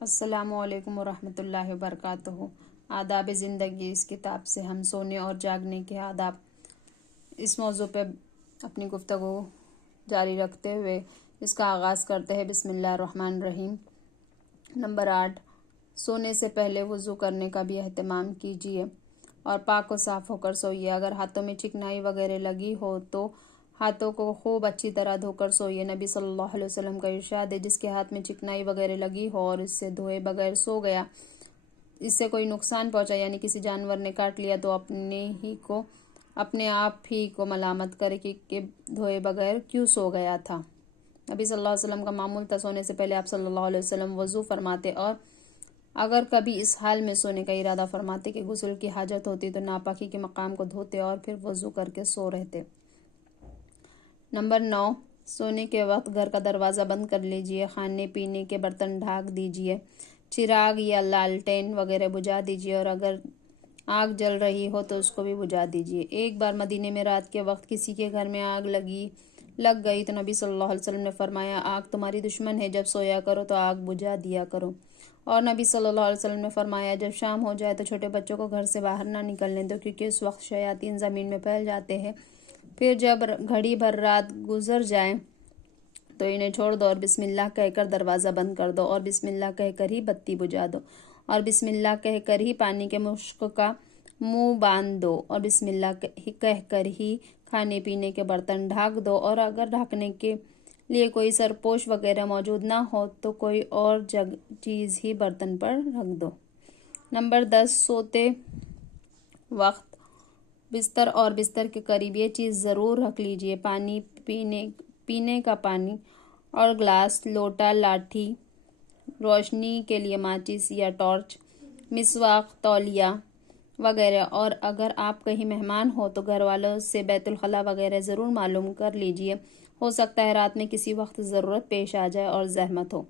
السلام علیکم ورحمۃ اللہ وبرکاتہ۔ آداب زندگی، اس کتاب سے ہم سونے اور جاگنے کے آداب، اس موضوع پہ اپنی گفتگو جاری رکھتے ہوئے اس کا آغاز کرتے ہیں۔ بسم اللہ الرحمن الرحیم۔ نمبر 8، سونے سے پہلے وضو کرنے کا بھی اہتمام کیجیے اور پاک و صاف ہو کر سوئیے۔ اگر ہاتھوں میں چکنائی وغیرہ لگی ہو تو ہاتھوں کو خوب اچھی طرح دھو کر سوئیے۔ نبی صلی اللہ علیہ وسلم کا ارشاد ہے، جس کے ہاتھ میں چکنائی وغیرہ لگی ہو اور اس سے دھوئے بغیر سو گیا، اس سے کوئی نقصان پہنچا، یعنی کسی جانور نے کاٹ لیا، تو اپنے آپ ہی کو ملامت کرے کہ دھوئے بغیر کیوں سو گیا تھا۔ نبی صلی اللہ علیہ وسلم کا معمول تھا سونے سے پہلے آپ صلی اللہ علیہ وسلم وضو فرماتے، اور اگر کبھی اس حال میں سونے کا ارادہ فرماتے کہ غسل کی حاجت ہوتی تو ناپاکی کے مقام کو دھوتے اور پھر وضو کر کے سو رہتے۔ نمبر 9، سونے کے وقت گھر کا دروازہ بند کر لیجئے، کھانے پینے کے برتن ڈھانک دیجئے، چراغ یا لالٹین وغیرہ بجھا دیجئے، اور اگر آگ جل رہی ہو تو اس کو بھی بجھا دیجئے۔ ایک بار مدینے میں رات کے وقت کسی کے گھر میں آگ لگ گئی تو نبی صلی اللہ علیہ وسلم نے فرمایا، آگ تمہاری دشمن ہے، جب سویا کرو تو آگ بجھا دیا کرو۔ اور نبی صلی اللہ علیہ وسلم نے فرمایا، جب شام ہو جائے تو چھوٹے بچوں کو گھر سے باہر نہ نکلنے دو، کیونکہ اس وقت شیاطین زمین میں پھیل جاتے ہیں۔ پھر جب گھڑی بھر رات گزر جائے تو انہیں چھوڑ دو اور بسم اللہ کہہ کر دروازہ بند کر دو، اور بسم اللہ کہہ کر ہی بتی بجھا دو، اور بسم اللہ کہہ کر ہی پانی کے مشک کا منہ باندھ دو، اور بسم اللہ کہہ کر ہی کھانے پینے کے برتن ڈھانک دو، اور اگر ڈھانکنے کے لیے کوئی سرپوش وغیرہ موجود نہ ہو تو کوئی اور چیز ہی برتن پر رکھ دو۔ نمبر 10، سوتے وقت بستر اور بستر کے قریب یہ چیز ضرور رکھ لیجئے: پانی، پینے کا پانی اور گلاس، لوٹا، لاٹھی، روشنی کے لیے ماچس یا ٹارچ، مسواک، تولیہ وغیرہ، اور اگر آپ کہیں مہمان ہو تو گھر والوں سے بیت الخلاء وغیرہ ضرور معلوم کر لیجئے، ہو سکتا ہے رات میں کسی وقت ضرورت پیش آ جائے اور زحمت ہو۔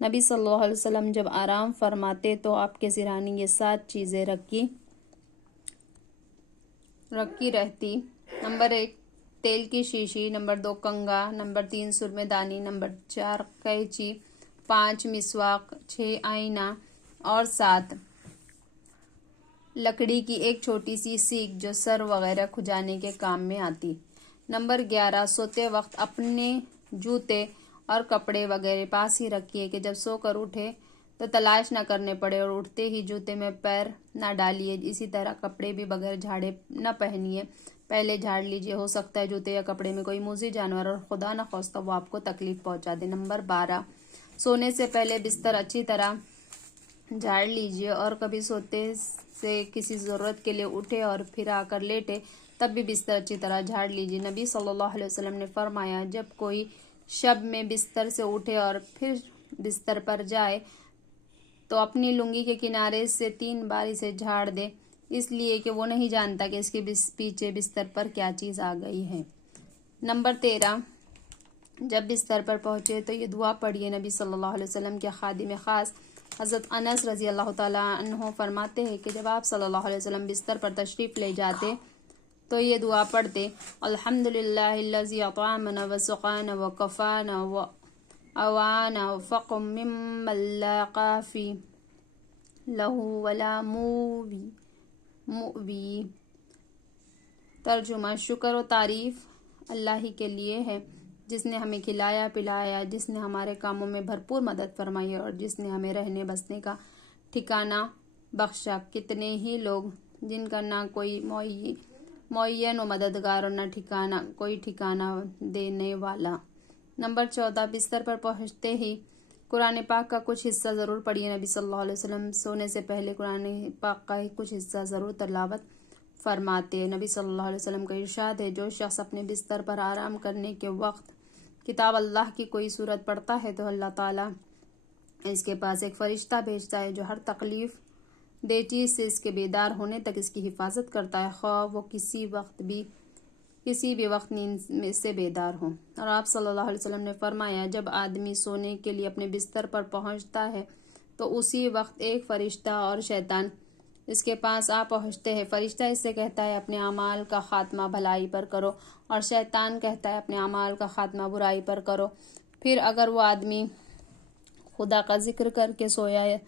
نبی صلی اللہ علیہ وسلم جب آرام فرماتے تو آپ کے سرہانے یہ 7 چیزیں رکھی رہتی۔ نمبر 1، تیل کی شیشی، نمبر 2، کنگھا، نمبر 3، سرمے دانی، نمبر 4، قینچی، 5، مسواک، 6، آئینہ، اور 7، لکڑی کی ایک چھوٹی سی سیخ جو سر وغیرہ کھجانے کے کام میں آتی۔ نمبر 11، سوتے وقت اپنے جوتے اور کپڑے وغیرہ پاس ہی رکھیے کہ جب سو کر اٹھے تو تلاش نہ کرنے پڑے، اور اٹھتے ہی جوتے میں پیر نہ ڈالیے۔ اسی طرح کپڑے بھی بغیر جھاڑے نہ پہنیے، پہلے جھاڑ لیجئے، ہو سکتا ہے جوتے یا کپڑے میں کوئی موذی جانور اور خدا نخواستہ وہ آپ کو تکلیف پہنچا دے۔ نمبر 12، سونے سے پہلے بستر اچھی طرح جھاڑ لیجئے، اور کبھی سوتے سے کسی ضرورت کے لیے اٹھے اور پھر آ کر لیٹے تب بھی بستر اچھی طرح جھاڑ لیجئے۔ نبی صلی اللہ علیہ وسلم نے فرمایا، جب کوئی شب میں بستر سے اٹھے اور پھر بستر پر جائے تو اپنی لنگی کے کنارے سے 3 بار اسے جھاڑ دے، اس لیے کہ وہ نہیں جانتا کہ اس کے پیچھے بستر پر کیا چیز آ گئی ہے۔ نمبر 13، جب بستر پر پہنچے تو یہ دعا پڑھیے۔ نبی صلی اللہ علیہ وسلم کے خادم خاص حضرت انس رضی اللہ تعالیٰ عنہ فرماتے ہیں کہ جب آپ صلی اللہ علیہ وسلم بستر پر تشریف لے جاتے تو یہ دعا پڑھتے: الحمدللہ الذی اطعمنا وسقانا وکفانا وآوانا وفقنا ممن لا کافی لہ ولا مؤوی۔ ترجمہ: شکر و تعریف اللہ ہی کے لیے ہے جس نے ہمیں کھلایا پلایا، جس نے ہمارے کاموں میں بھرپور مدد فرمائی، اور جس نے ہمیں رہنے بسنے کا ٹھکانہ بخشا۔ کتنے ہی لوگ جن کا نہ کوئی معین و مددگار اور نہ کوئی ٹھکانہ دینے والا۔ نمبر 14، بستر پر پہنچتے ہی قرآن پاک کا کچھ حصہ ضرور پڑھیے۔ نبی صلی اللہ علیہ وسلم سونے سے پہلے قرآن پاک کا کچھ حصہ ضرور تلاوت فرماتے۔ نبی صلی اللہ علیہ وسلم کا ارشاد ہے، جو شخص اپنے بستر پر آرام کرنے کے وقت کتاب اللہ کی کوئی سورت پڑھتا ہے تو اللہ تعالیٰ اس کے پاس ایک فرشتہ بھیجتا ہے جو ہر تکلیف دہ چیز سے اس کے بیدار ہونے تک اس کی حفاظت کرتا ہے، خواہ وہ کسی بھی وقت نیند سے بیدار ہو۔ اور آپ صلی اللہ علیہ وسلم نے فرمایا، جب آدمی سونے کے لیے اپنے بستر پر پہنچتا ہے تو اسی وقت ایک فرشتہ اور شیطان اس کے پاس آ پہنچتے ہیں۔ فرشتہ اس سے کہتا ہے، اپنے اعمال کا خاتمہ بھلائی پر کرو، اور شیطان کہتا ہے، اپنے اعمال کا خاتمہ برائی پر کرو۔ پھر اگر وہ آدمی خدا کا ذکر کر کے سویا ہے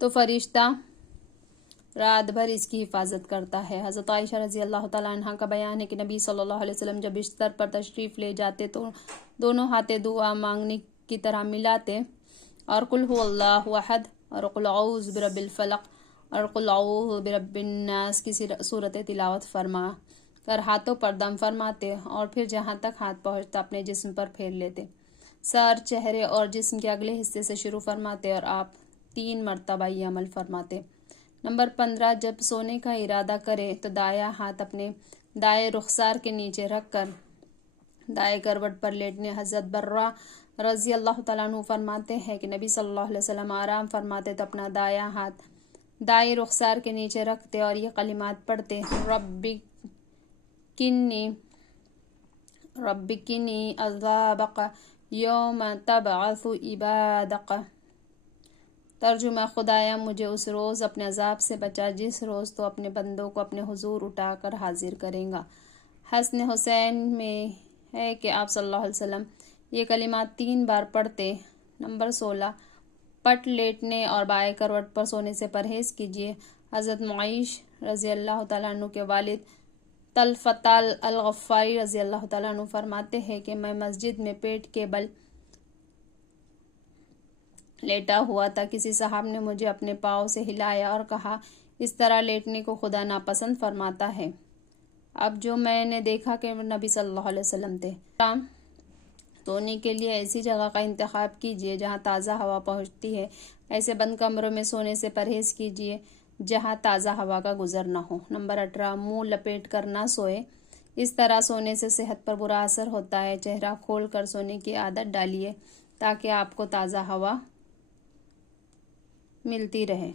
تو فرشتہ رات بھر اس کی حفاظت کرتا ہے۔ حضرت عائشہ رضی اللہ تعالیٰ عنہ کا بیان ہے کہ نبی صلی اللہ علیہ وسلم جب بستر پر تشریف لے جاتے تو دونوں ہاتھیں دعا مانگنے کی طرح ملاتے اور قل هو اللہ احد اور قل اعوذ برب الفلق اور قل اعوذ برب الناس کی صورت تلاوت فرما کر ہاتھوں پر دم فرماتے اور پھر جہاں تک ہاتھ پہنچتا اپنے جسم پر پھیر لیتے۔ سر، چہرے اور جسم کے اگلے حصے سے شروع فرماتے اور آپ 3 مرتبہ یہ عمل فرماتے۔ نمبر 15، جب سونے کا ارادہ کرے تو دایاں ہاتھ اپنے دائیں رخسار کے نیچے رکھ کر دائیں کروٹ پر لیٹنے۔ حضرت برہ رضی اللہ تعالیٰ عنہ فرماتے ہیں کہ نبی صلی اللہ علیہ وسلم آرام فرماتے تو اپنا دایاں ہاتھ دائیں رخسار کے نیچے رکھتے اور یہ کلمات پڑھتے، رب کنی عذابک یوم تبعث عبادک۔ ترجمہ، خدایا مجھے اس روز اپنے عذاب سے بچا جس روز تو اپنے بندوں کو اپنے حضور اٹھا کر حاضر کریں گا۔ حسن حسین میں ہے کہ آپ صلی اللہ علیہ وسلم یہ کلمات 3 بار پڑھتے۔ نمبر 16، پٹ لیٹنے اور بائیں کروٹ پر سونے سے پرہیز کیجیے۔ حضرت معیش رضی اللہ تعالیٰ عنہ کے والد طلفۃ الغفاری رضی اللہ تعالیٰ عنہ فرماتے ہیں کہ میں مسجد میں پیٹ کے بل لیٹا ہوا تھا، کسی صاحب نے مجھے اپنے پاؤں سے ہلایا اور کہا اس طرح لیٹنے کو خدا ناپسند فرماتا ہے۔ اب جو میں نے دیکھا کہ نبی صلی اللہ علیہ وسلم تھے۔ سونے کے لیے ایسی جگہ کا انتخاب کیجیے جہاں تازہ ہوا پہنچتی ہے۔ ایسے بند کمروں میں سونے سے پرہیز کیجیے جہاں تازہ ہوا کا گزر نہ ہو۔ نمبر 18، منہ لپیٹ کر نہ سوئے، اس طرح سونے سے صحت پر برا اثر ہوتا ہے۔ چہرہ کھول کر سونے کی عادت ڈالیے تاکہ آپ کو تازہ ہوا ملتی رہے۔